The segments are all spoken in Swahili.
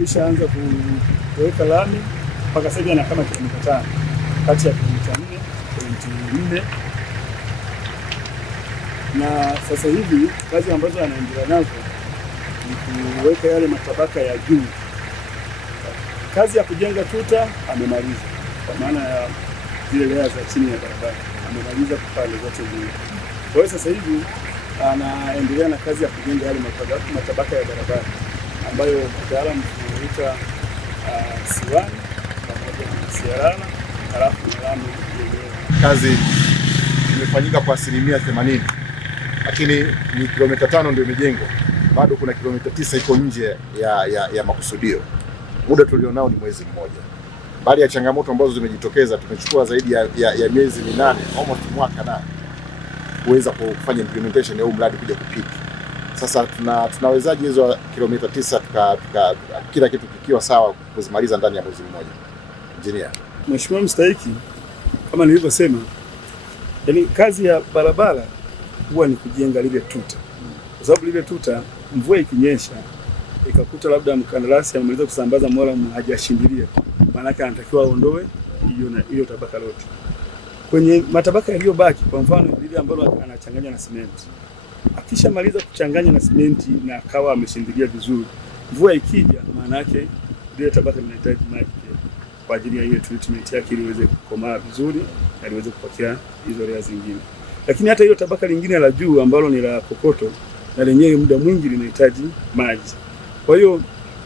tulikwisha anza kuweka lami mpaka sasa na kama kilomita 5 kati ya kilomita 4.4, na sasa hivi kazi ambazo anaendelea nazo ni kuweka yale matabaka ya juu. Kazi ya kujenga tuta amemaliza, kwa maana ya zile lea za chini ya barabara amemaliza pale zote mbili. Kwa hiyo sasa hivi anaendelea na kazi ya kujenga yale matabaka ya barabara ambayo mtaalamu tunaita siwani pamoja na siarana, halafu na lami yenyewe. Kazi imefanyika kwa 80%, lakini ni kilomita 5 ndio imejengwa. Bado kuna kilomita 9 iko nje ya makusudio. Muda tulionao ni mwezi mmoja. Baada ya changamoto ambazo zimejitokeza, tumechukua zaidi ya miezi 8, almost mwaka na kuweza kufanya implementation ya huu mradi kuja kupiki. Sasa tunawezaje hizo kilomita 9 kila kitu kikiwa sawa kuzimaliza ndani ya mwezi mmoja? Engineer. Mheshimiwa Mstahiki, kama nilivyosema, yani kazi ya barabara huwa ni kujenga lile tuta. Kwa sababu lile tuta mvua ikinyesha ikakuta labda mkandarasi amemaliza kusambaza mola hajashindilia, maana yake anatakiwa aondoe hiyo tabaka lote. Kwenye matabaka yaliyobaki, kwa mfano lile ambalo anachanganya na simenti, akishamaliza kuchanganya na simenti na akawa ameshindilia vizuri, mvua ikija, maana yake lile tabaka linahitaji maji kwa ajili ya ile treatment yake ili iweze kukomaa vizuri na iweze kupakia hizo lea zingine. Lakini hata hiyo tabaka lingine la juu ambalo ni la kokoto, na lenyewe muda mwingi linahitaji maji. Kwa hiyo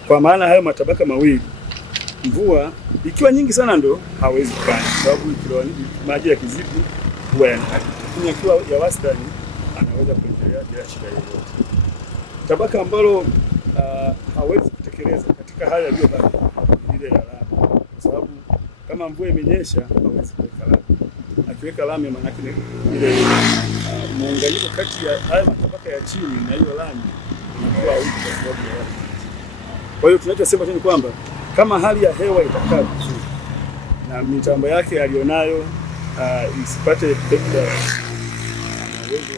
kwa maana hayo matabaka mawili, mvua ikiwa nyingi sana ndo hawezi kufanya, sababu ikiwa maji yakizidi huwa yanaharibu. Lakini ikiwa ya wastani anaweza kuendelea bila shida yoyote. Tabaka ambalo hawezi kutekeleza katika hali iliyobaki ile la lami, kwa sababu kama mvua imenyesha hawezi kuweka lami. Akiweka lami maana yake ile muunganiko kati ya haya matabaka ya chini na hiyo lami inakuwa huko kwa sababu ya watu. Kwa hiyo tunachosema ni kwamba kama hali ya hewa itakaa vizuri na mitambo yake alionayo isipate pekee, anaweza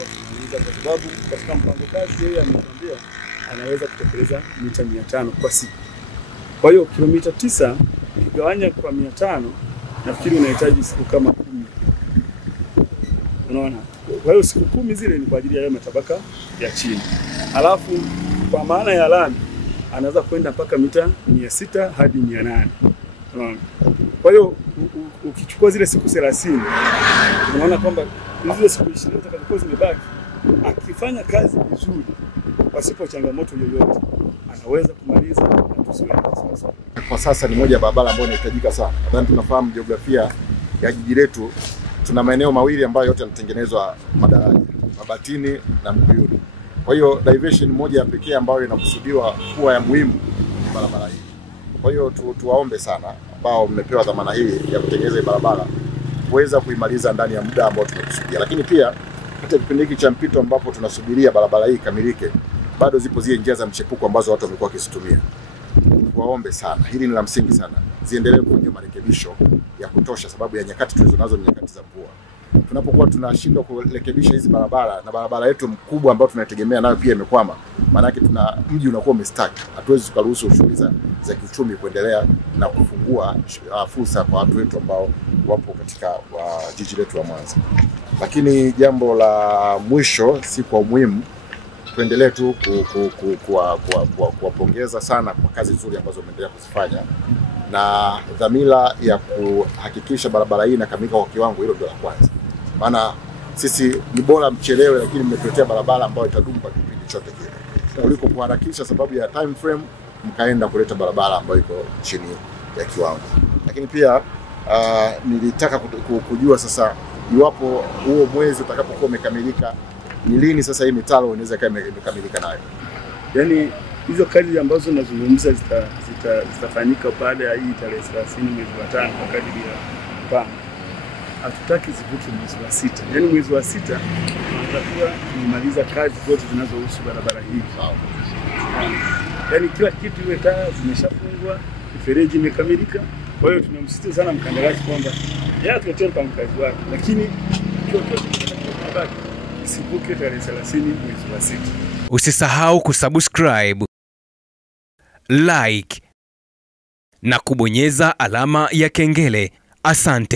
kuanza, kwa sababu katika mpango kazi yeye ametuambia anaweza kutekeleza mita 500 kwa siku. Kwa hiyo kilomita 9 ukigawanya kwa 500, nafikiri unahitaji siku kama 10. Unaona? Kwa hiyo siku 10 zile ni kwa ajili ya yale matabaka ya chini. Alafu kwa maana ya lami anaweza kwenda mpaka mita 600 hadi 800. Unaona? Kwa hiyo ukichukua zile siku 30, unaona kwamba zile siku 20 zitakazokuwa zimebaki, akifanya kazi vizuri pasipo changamoto yoyote, anaweza kumaliza na tusiwe na wasiwasi. Kwa sasa ni moja ya barabara ambayo inahitajika sana. Nadhani tunafahamu jiografia ya jiji letu, tuna maeneo mawili ambayo yote yanatengenezwa madaraja, Mabatini na Mkuyuni. Kwa hiyo diversion moja ya pekee ambayo inakusudiwa kuwa ya muhimu ni barabara hii. Kwa hiyo tuwaombe sana ambao mmepewa dhamana hii ya kutengeneza barabara kuweza kuimaliza ndani ya muda ambao tumekusudia. Lakini pia katika kipindi hiki cha mpito ambapo tunasubiria barabara hii ikamilike, bado zipo zile njia za mchepuko ambazo watu wamekuwa wakizitumia. Waombe sana, hili ni la msingi sana, ziendelee kufanywa marekebisho ya kutosha, sababu ya nyakati tulizonazo ni nyakati za mvua. Tunapokuwa tunashindwa kurekebisha hizi barabara na barabara yetu mkubwa ambayo tunategemea nayo pia imekwama, maana yake mji unakuwa umestack. Hatuwezi kuruhusu shughuli za kiuchumi kuendelea na kufungua fursa kwa watu wetu ambao wapo katika jiji letu la Mwanza. Lakini jambo la mwisho, si kwa umuhimu, tuendelee tu kuwapongeza sana kwa kazi nzuri ambazo wameendelea kuzifanya, na dhamira ya kuhakikisha barabara hii inakamilika kwa kiwango, hilo ndio la kwanza. Maana sisi ni bora mchelewe, lakini mmetuletea barabara ambayo itadumu kwa kipindi chote kile, kuliko kuharakisha sababu ya time frame mkaenda kuleta barabara ambayo iko chini ya kiwango. Lakini pia nilitaka kujua sasa, iwapo huo mwezi utakapokuwa umekamilika, ni lini sasa hii mitaro inaweza kama imekamilika nayo? Yaani hizo kazi ambazo nazungumza zitafanyika baada ya hii tarehe 30 mwezi wa 5 kwa kadri ya mpango. Hatutaki zivuke mwezi wa 6. Yaani mwezi wa 6 tunatakiwa kumaliza kazi zote zinazohusu barabara hii. Yaani kila kitu, iwe taa zimeshafungwa, mifereji imekamilika. Kwa hiyo tunamsisitiza sana mkandarasi kwamba yeye tuletee mpango kazi wake, lakini chochote kinachobaki isivuke tarehe 30 mwezi wa 6. Usisahau kusubscribe, like na kubonyeza alama ya kengele. Asante.